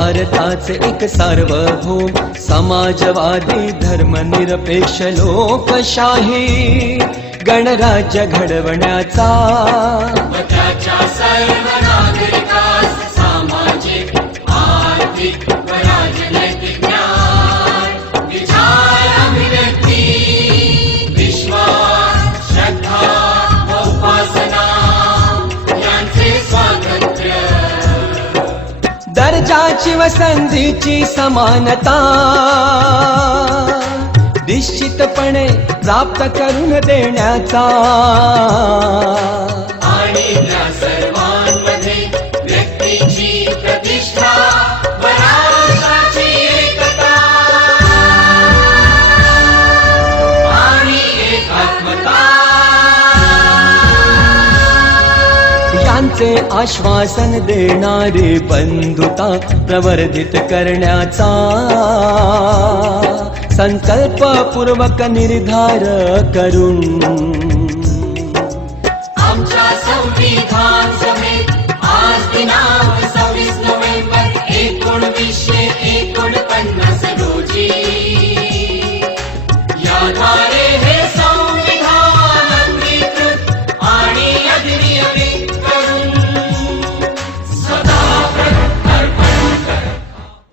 भारताचे एक सार्वभौम समाजवादी धर्मनिरपेक्ष लोकशाही गणराज्य घडवण्याचा त्याच्या सर्व नागरिकास सामाजिक आर्थिक व राजनैतिक न्याय विचार अभिव्यक्ती विश्वास श्रद्धा व उपासना यांचे स्वातंत्र्य दर्जाची व संधीची समानता निश्चितपणे प्राप्त करून देण्याचा आणि त्या सर्वांमध्ये व्यक्तीची प्रतिष्ठा व राष्ट्राची एकता आणि एकात्मता यांचे आश्वासन देणारी बंधुता प्रवर्धित करण्याचा संकल्पपूर्वक निर्धार करून